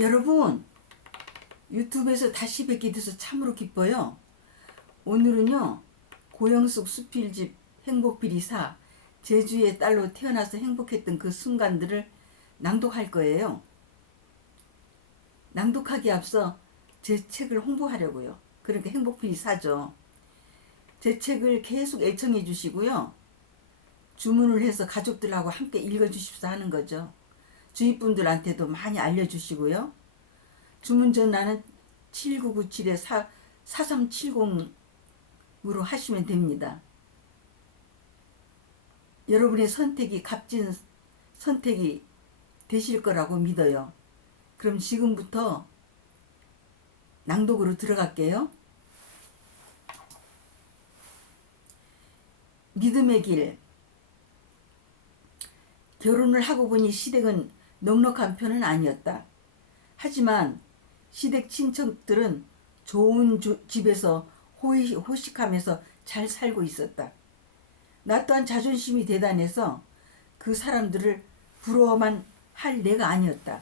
여러분, 유튜브에서 다시 뵙게 돼서 참으로 기뻐요. 오늘은요, 고영숙 수필집 행복비리사, 제주의 딸로 태어나서 행복했던 그 순간들을 낭독할 거예요. 낭독하기 앞서 제 책을 홍보하려고요. 그러니까 행복비리사죠. 제 책을 계속 애청해 주시고요. 주문을 해서 가족들하고 함께 읽어주십사 하는 거죠. 주위 분들한테도 많이 알려주시고요. 주문 전화는 7997-4370으로 하시면 됩니다. 여러분의 선택이 값진 선택이 되실 거라고 믿어요. 그럼 지금부터 낭독으로 들어갈게요. 믿음의 길. 결혼을 하고 보니 시댁은 넉넉한 편은 아니었다. 하지만 시댁 친척들은 좋은 집에서 호식하면서 잘 살고 있었다. 나 또한 자존심이 대단해서 그 사람들을 부러워만 할 내가 아니었다.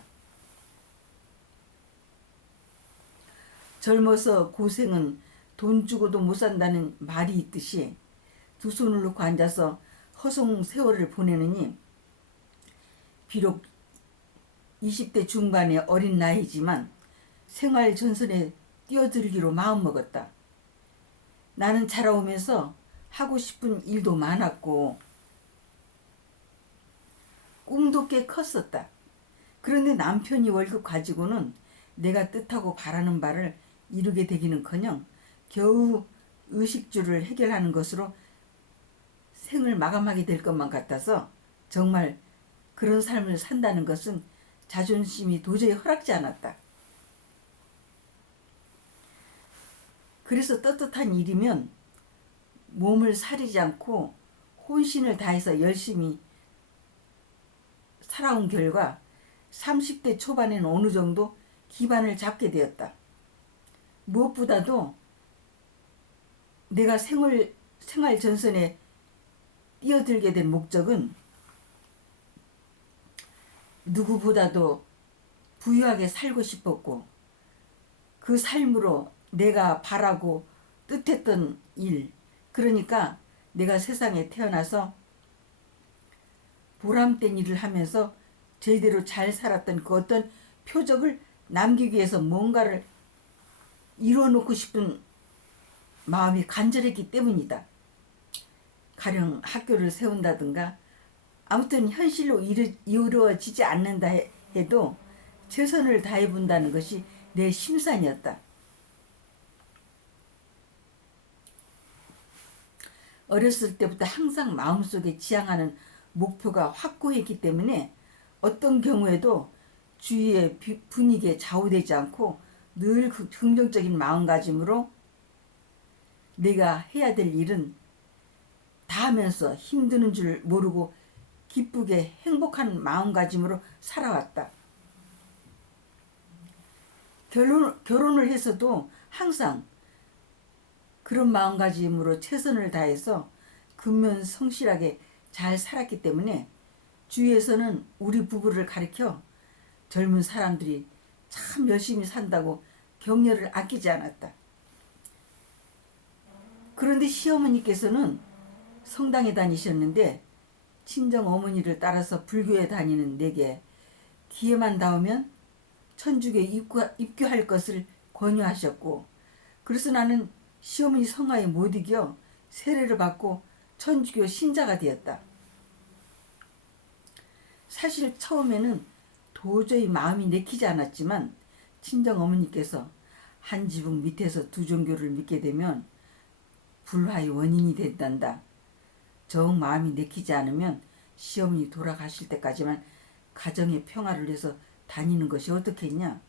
젊어서 고생은 돈 주고도 못 산다는 말이 있듯이 두 손을 놓고 앉아서 허송 세월을 보내느니 비록 20대 중반의 어린 나이지만 생활 전선에 뛰어들기로 마음먹었다. 나는 자라오면서 하고 싶은 일도 많았고 꿈도 꽤 컸었다. 그런데 남편이 월급 가지고는 내가 뜻하고 바라는 바를 이루게 되기는커녕 겨우 의식주를 해결하는 것으로 생을 마감하게 될 것만 같아서 정말 그런 삶을 산다는 것은 자존심이 도저히 허락지 않았다. 그래서 떳떳한 일이면 몸을 사리지 않고 혼신을 다해서 열심히 살아온 결과 30대 초반에는 어느 정도 기반을 잡게 되었다. 무엇보다도 내가 생활 전선에 뛰어들게 된 목적은 누구보다도 부유하게 살고 싶었고 그 삶으로 내가 바라고 뜻했던 일, 그러니까 내가 세상에 태어나서 보람된 일을 하면서 제대로 잘 살았던 그 어떤 표적을 남기기 위해서 뭔가를 이루어놓고 싶은 마음이 간절했기 때문이다. 가령 학교를 세운다든가 아무튼 현실로 이루어지지 않는다 해도 최선을 다해본다는 것이 내 심산이었다. 어렸을 때부터 항상 마음속에 지향하는 목표가 확고했기 때문에 어떤 경우에도 주위의 분위기에 좌우되지 않고 늘 긍정적인 마음가짐으로 내가 해야 될 일은 다 하면서 힘드는 줄 모르고 기쁘게 행복한 마음가짐으로 살아왔다. 결혼을 해서도 항상 그런 마음가짐으로 최선을 다해서 근면성실하게 잘 살았기 때문에 주위에서는 우리 부부를 가리켜 젊은 사람들이 참 열심히 산다고 격려를 아끼지 않았다. 그런데 시어머니께서는 성당에 다니셨는데 친정 어머니를 따라서 불교에 다니는 내게 기회만 닿으면 천주교에 입교할 것을 권유하셨고, 그래서 나는 시어머니 성화에 못 이겨 세례를 받고 천주교 신자가 되었다. 사실 처음에는 도저히 마음이 내키지 않았지만 친정 어머니께서 한 지붕 밑에서 두 종교를 믿게 되면 불화의 원인이 된단다. 정 마음이 내키지 않으면 시어머니 돌아가실 때까지만 가정의 평화를 위해서 다니는 것이 어떻겠냐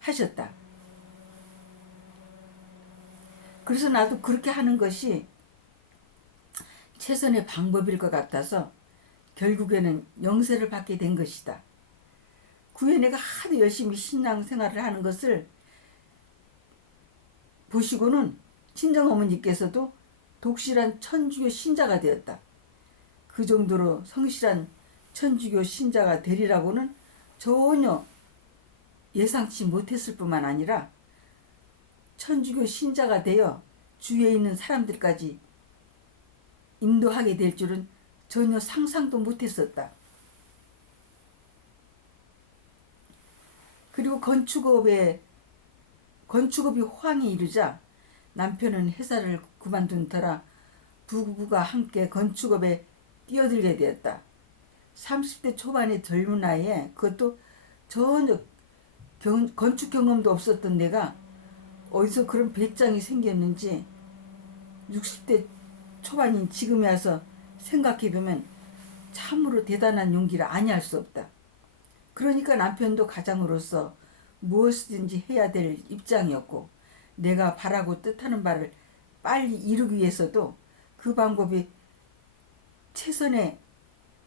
하셨다. 그래서 나도 그렇게 하는 것이 최선의 방법일 것 같아서 결국에는 영세를 받게 된 것이다. 그 후에 내가 하도 열심히 신앙생활을 하는 것을 보시고는 친정어머니께서도 독실한 천주교 신자가 되었다. 그 정도로 성실한 천주교 신자가 되리라고는 전혀 예상치 못했을 뿐만 아니라 천주교 신자가 되어 주위에 있는 사람들까지 인도하게 될 줄은 전혀 상상도 못했었다. 그리고 건축업이 호황이 이르자 남편은 회사를 그만둔 터라 부부가 함께 건축업에 뛰어들게 되었다. 30대 초반의 젊은 나이에 그것도 전혀 건축 경험도 없었던 내가 어디서 그런 배짱이 생겼는지 60대 초반인 지금에 와서 생각해보면 참으로 대단한 용기라 아니할 수 없다. 그러니까 남편도 가장으로서 무엇이든지 해야 될 입장이었고 내가 바라고 뜻하는 바를 빨리 이루기 위해서도 그 방법이 최선의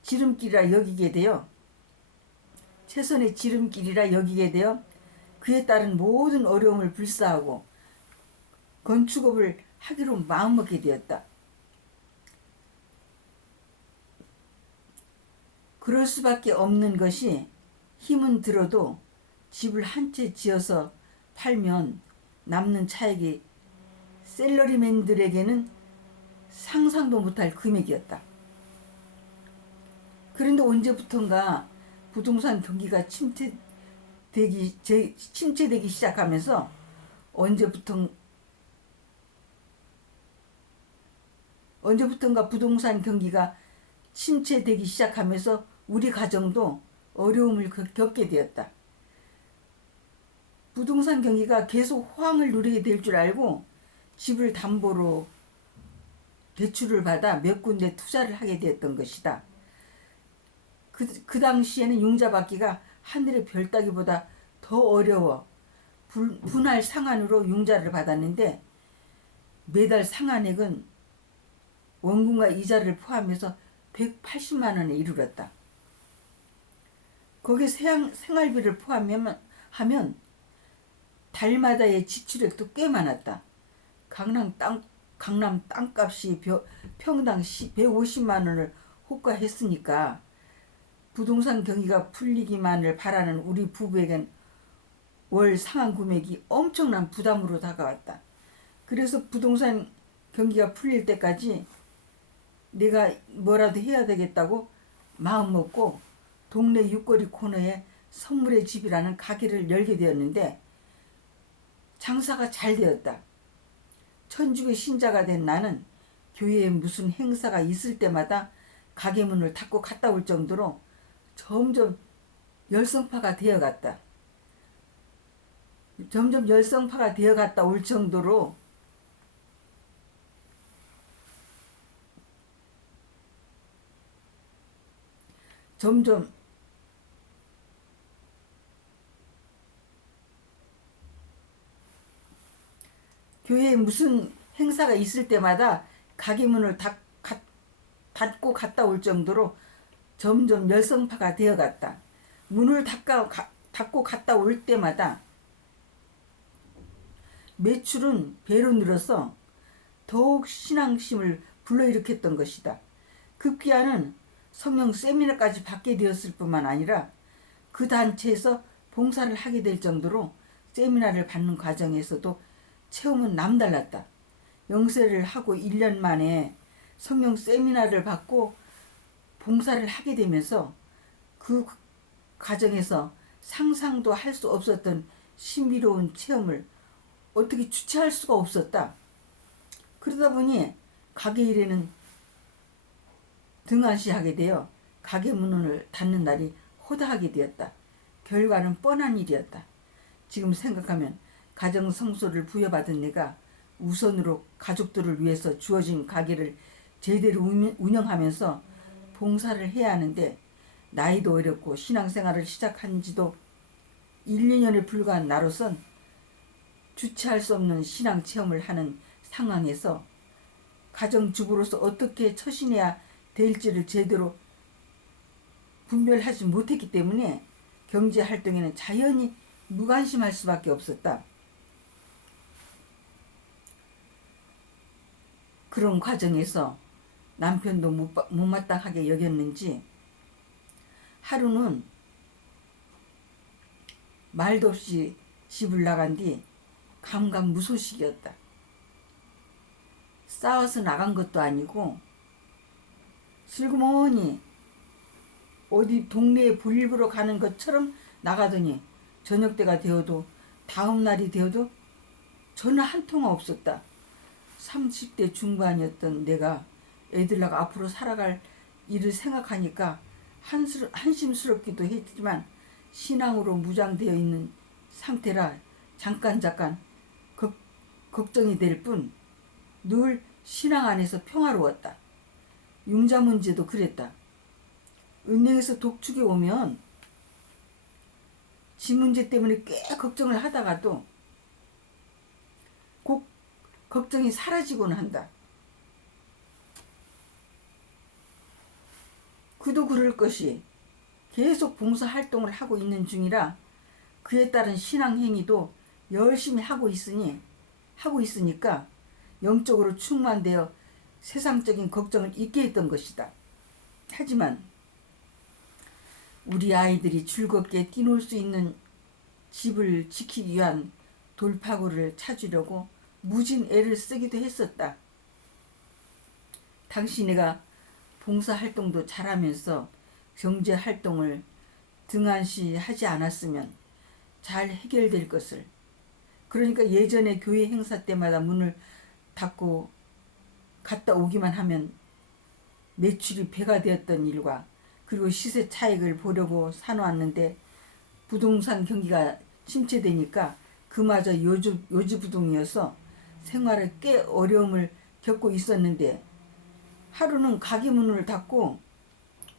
지름길이라 여기게 되어 그에 따른 모든 어려움을 불사하고 건축업을 하기로 마음먹게 되었다. 그럴 수밖에 없는 것이 힘은 들어도 집을 한 채 지어서 팔면 남는 차액이 셀러리맨들에게는 상상도 못할 금액이었다. 그런데 언제부턴가 부동산 경기가 침체되기 시작하면서 언제부턴가 부동산 경기가 침체되기 시작하면서 우리 가정도 어려움을 겪게 되었다. 부동산 경기가 계속 호황을 누리게 될 줄 알고 집을 담보로 대출을 받아 몇 군데 투자를 하게 되었던 것이다. 그 당시에는 융자 받기가 하늘의 별 따기보다 더 어려워 분할 상환으로 융자를 받았는데 매달 상환액은 원금과 이자를 포함해서 180만 원에 이르렀다. 거기에 생활비를 포함하면 달마다의 지출액도 꽤 많았다. 강남 땅값이 평당 150만 원을 호가했으니까 부동산 경기가 풀리기만을 바라는 우리 부부에겐 월 상환 금액이 엄청난 부담으로 다가왔다. 그래서 부동산 경기가 풀릴 때까지 내가 뭐라도 해야 되겠다고 마음먹고 동네 육거리 코너에 선물의 집이라는 가게를 열게 되었는데 장사가 잘 되었다. 천주교 신자가 된 나는 교회에 무슨 행사가 있을 때마다 가게 문을 닫고 갔다 올 정도로 점점 열성파가 되어갔다. 올 정도로 점점 교회에 무슨 행사가 있을 때마다 가게 문을 닫고 갔다 올 정도로 점점 열성파가 되어갔다. 문을 닫고 갔다 올 때마다 매출은 배로 늘어서 더욱 신앙심을 불러일으켰던 것이다. 급기야는 성령 세미나까지 받게 되었을 뿐만 아니라 그 단체에서 봉사를 하게 될 정도로 세미나를 받는 과정에서도 체험은 남달랐다. 영세를 하고 1년 만에 성령 세미나를 받고 봉사를 하게 되면서 그 과정에서 상상도 할 수 없었던 신비로운 체험을 어떻게 주체할 수가 없었다. 그러다 보니 가게 일에는 등한시하게 되어 가게 문을 닫는 날이 허다하게 되었다. 결과는 뻔한 일이었다. 지금 생각하면 가정 성소를 부여받은 내가 우선으로 가족들을 위해서 주어진 가게를 제대로 운영하면서 봉사를 해야 하는데 나이도 어렸고 신앙생활을 시작한 지도 1, 2년에 불과한 나로선 주체할 수 없는 신앙체험을 하는 상황에서 가정주부로서 어떻게 처신해야 될지를 제대로 분별하지 못했기 때문에 경제활동에는 자연히 무관심할 수밖에 없었다. 그런 과정에서 남편도 못마땅하게 여겼는지 하루는 말도 없이 집을 나간 뒤 감감무소식이었다. 싸워서 나간 것도 아니고 슬그머니 어디 동네에 볼일 보러 가는 것처럼 나가더니 저녁때가 되어도 다음 날이 되어도 전화 한 통화 없었다. 30대 중반이었던 내가 애들하고 앞으로 살아갈 일을 생각하니까 한심스럽기도 했지만 신앙으로 무장되어 있는 상태라 잠깐 걱정이 될 뿐 늘 신앙 안에서 평화로웠다. 융자 문제도 그랬다. 은행에서 독촉이 오면 지 문제 때문에 꽤 걱정을 하다가도 꼭 걱정이 사라지곤 한다. 그도 그럴 것이 계속 봉사활동을 하고 있는 중이라 그에 따른 신앙행위도 열심히 하고 있으니까 영적으로 충만되어 세상적인 걱정을 잊게 했던 것이다. 하지만 우리 아이들이 즐겁게 뛰놀 수 있는 집을 지키기 위한 돌파구를 찾으려고 무진 애를 쓰기도 했었다. 당신네가 봉사활동도 잘하면서 경제활동을 등한시 하지 않았으면 잘 해결될 것을. 그러니까 예전에 교회 행사 때마다 문을 닫고 갔다 오기만 하면 매출이 배가 되었던 일과 그리고 시세 차익을 보려고 사놓았는데 부동산 경기가 침체되니까 그마저 요지부동이어서 생활에 꽤 어려움을 겪고 있었는데 하루는 가게 문을 닫고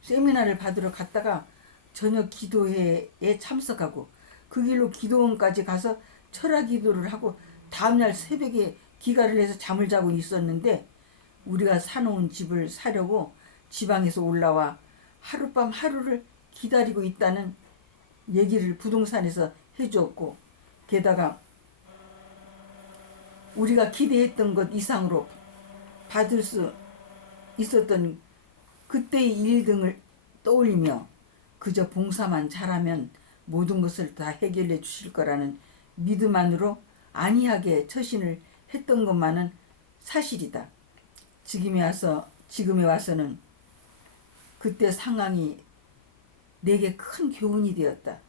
세미나를 받으러 갔다가 저녁 기도회에 참석하고 그 길로 기도원까지 가서 철학 기도를 하고 다음날 새벽에 기가를 해서 잠을 자고 있었는데 우리가 사놓은 집을 사려고 지방에서 올라와 하룻밤 하루를 기다리고 있다는 얘기를 부동산에서 해주었고 게다가 우리가 기대했던 것 이상으로 받을 수 있었던 그때의 일 등을 떠올리며 그저 봉사만 잘하면 모든 것을 다 해결해 주실 거라는 믿음 안으로 안이하게 처신을 했던 것만은 사실이다. 지금에 와서는 그때 상황이 내게 큰 교훈이 되었다.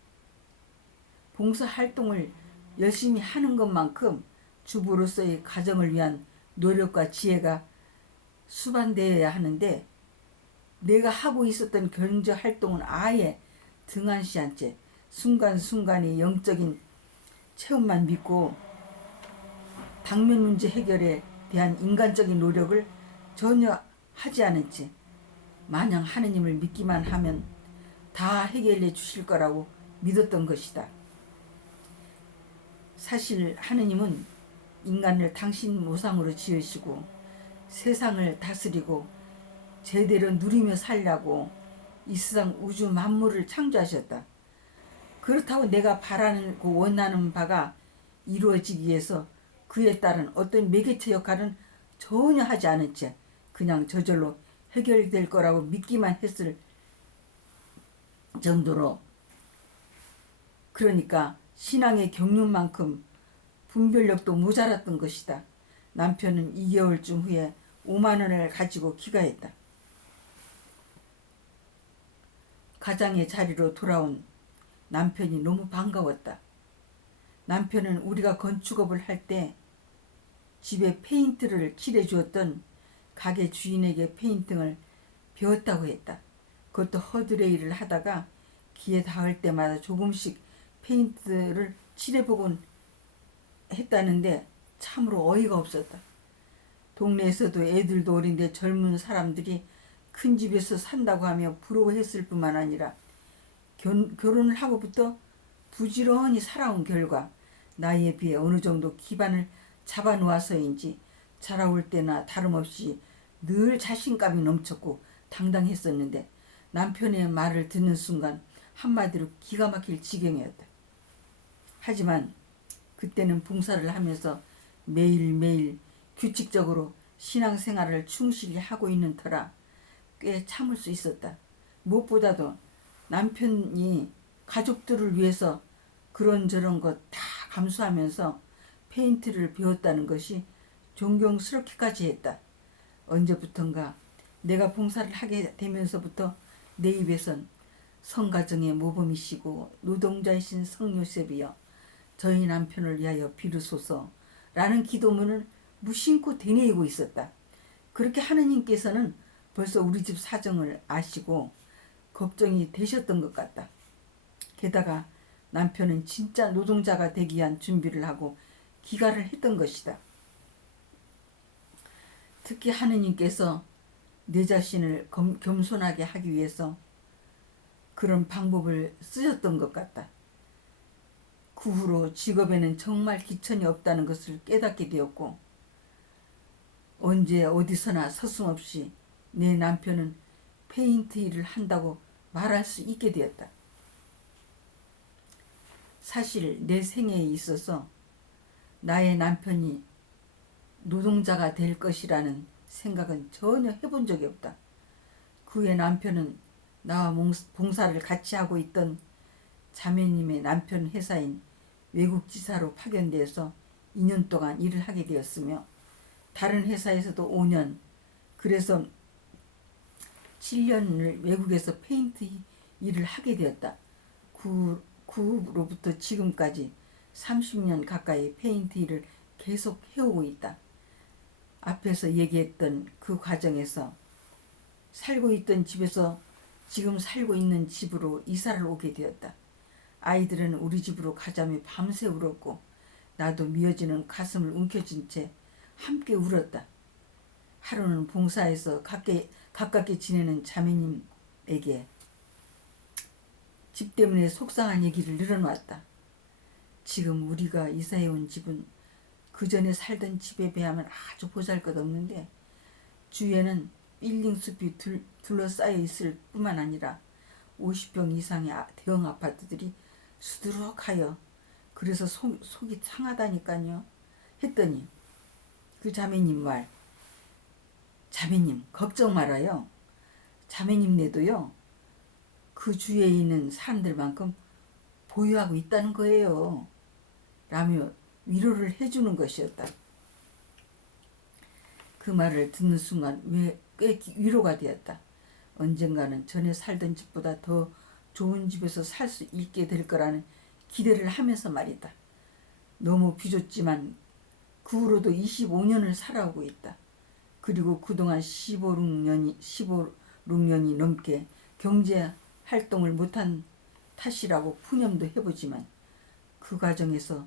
봉사활동을 열심히 하는 것만큼 주부로서의 가정을 위한 노력과 지혜가 수반되어야 하는데 내가 하고 있었던 경제활동은 아예 등한시한 채 순간순간의 영적인 체험만 믿고 당면 문제 해결에 대한 인간적인 노력을 전혀 하지 않은 채 마냥 하느님을 믿기만 하면 다 해결해 주실 거라고 믿었던 것이다. 사실 하느님은 인간을 당신 모상으로 지으시고 세상을 다스리고 제대로 누리며 살라고 이 세상 우주 만물을 창조하셨다. 그렇다고 내가 바라고 원하는 바가 이루어지기 위해서 그에 따른 어떤 매개체 역할은 전혀 하지 않은 채 그냥 저절로 해결될 거라고 믿기만 했을 정도로 그러니까 신앙의 경륜만큼 분별력도 모자랐던 것이다. 남편은 2개월쯤 후에 5만 원을 가지고 귀가했다. 가장의 자리로 돌아온 남편이 너무 반가웠다. 남편은 우리가 건축업을 할 때 집에 페인트를 칠해주었던 가게 주인에게 페인팅을 배웠다고 했다. 그것도 허드레일을 하다가 기회 닿을 때마다 조금씩 페인트를 칠해보곤 했다는데 참으로 어이가 없었다. 동네에서도 애들도 어린데 젊은 사람들이 큰 집에서 산다고 하며 부러워했을 뿐만 아니라 결혼을 하고부터 부지런히 살아온 결과 나이에 비해 어느 정도 기반을 잡아놓아서인지 자라올 때나 다름없이 늘 자신감이 넘쳤고 당당했었는데 남편의 말을 듣는 순간 한마디로 기가 막힐 지경이었다. 하지만 그때는 봉사를 하면서 매일매일 규칙적으로 신앙생활을 충실히 하고 있는 터라 꽤 참을 수 있었다. 무엇보다도 남편이 가족들을 위해서 그런저런 것 다 감수하면서 페인트를 배웠다는 것이 존경스럽기까지 했다. 언제부턴가 내가 봉사를 하게 되면서부터 내 입에선 성가정의 모범이시고 노동자이신 성요셉이여 저희 남편을 위하여 비르소서라는 기도문을 무심코 되뇌이고 있었다. 그렇게 하느님께서는 벌써 우리 집 사정을 아시고 걱정이 되셨던 것 같다. 게다가 남편은 진짜 노동자가 되기 위한 준비를 하고 기가를 했던 것이다. 특히 하느님께서 내 자신을 겸손하게 하기 위해서 그런 방법을 쓰셨던 것 같다. 그 후로 직업에는 정말 기천이 없다는 것을 깨닫게 되었고 언제 어디서나 서슴없이 내 남편은 페인트 일을 한다고 말할 수 있게 되었다. 사실 내 생애에 있어서 나의 남편이 노동자가 될 것이라는 생각은 전혀 해본 적이 없다. 그의 남편은 나와 봉사를 같이 하고 있던 자매님의 남편 회사인 외국지사로 파견돼서 2년 동안 일을 하게 되었으며 다른 회사에서도 5년, 그래서 7년을 외국에서 페인트 일을 하게 되었다. 그 후로부터 지금까지 30년 가까이 페인트 일을 계속 해오고 있다. 앞에서 얘기했던 그 과정에서 살고 있던 집에서 지금 살고 있는 집으로 이사를 오게 되었다. 아이들은 우리 집으로 가자며 밤새 울었고 나도 미어지는 가슴을 움켜쥔 채 함께 울었다. 하루는 봉사에서 가깝게 지내는 자매님에게 집 때문에 속상한 얘기를 늘어놓았다. 지금 우리가 이사해온 집은 그 전에 살던 집에 비하면 아주 보잘것없는데 주위에는 빌딩 숲이 둘러싸여 있을 뿐만 아니라 50평 이상의 대형 아파트들이 수두룩하여 그래서 속이 상하다니까요 했더니 그 자매님 말, 자매님 걱정 말아요. 자매님네도요 그 주위에 있는 사람들만큼 보유하고 있다는 거예요 라며 위로를 해주는 것이었다. 그 말을 듣는 순간 꽤 위로가 되었다. 언젠가는 전에 살던 집보다 더 좋은 집에서 살 수 있게 될 거라는 기대를 하면서 말이다. 너무 비좁지만 그 후로도 25년을 살아오고 있다. 그리고 그동안 15년이 넘게 경제 활동을 못한 탓이라고 푸념도 해보지만 그 과정에서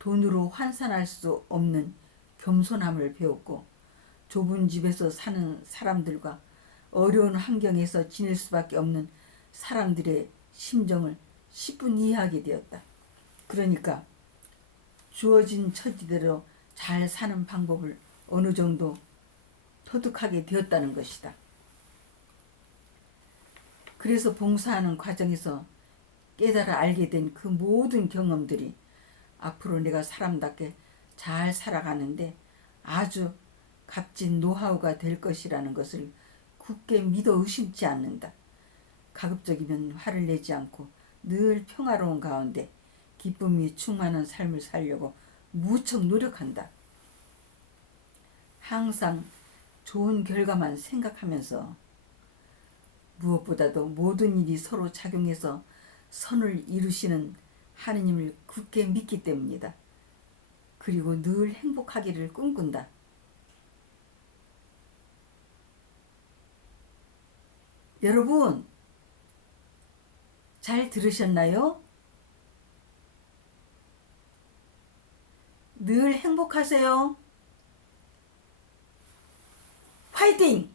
돈으로 환산할 수 없는 겸손함을 배웠고 좁은 집에서 사는 사람들과 어려운 환경에서 지낼 수밖에 없는 사람들의 심정을 10분 이해하게 되었다. 그러니까 주어진 처지대로 잘 사는 방법을 어느 정도 터득하게 되었다는 것이다. 그래서 봉사하는 과정에서 깨달아 알게 된 그 모든 경험들이 앞으로 내가 사람답게 잘 살아가는데 아주 값진 노하우가 될 것이라는 것을 굳게 믿어 의심치 않는다. 가급적이면 화를 내지 않고 늘 평화로운 가운데 기쁨이 충만한 삶을 살려고 무척 노력한다. 항상 좋은 결과만 생각하면서 무엇보다도 모든 일이 서로 작용해서 선을 이루시는 하느님을 굳게 믿기 때문이다. 그리고 늘 행복하기를 꿈꾼다. 여러분, 잘 들으셨나요? 늘 행복하세요. 화이팅!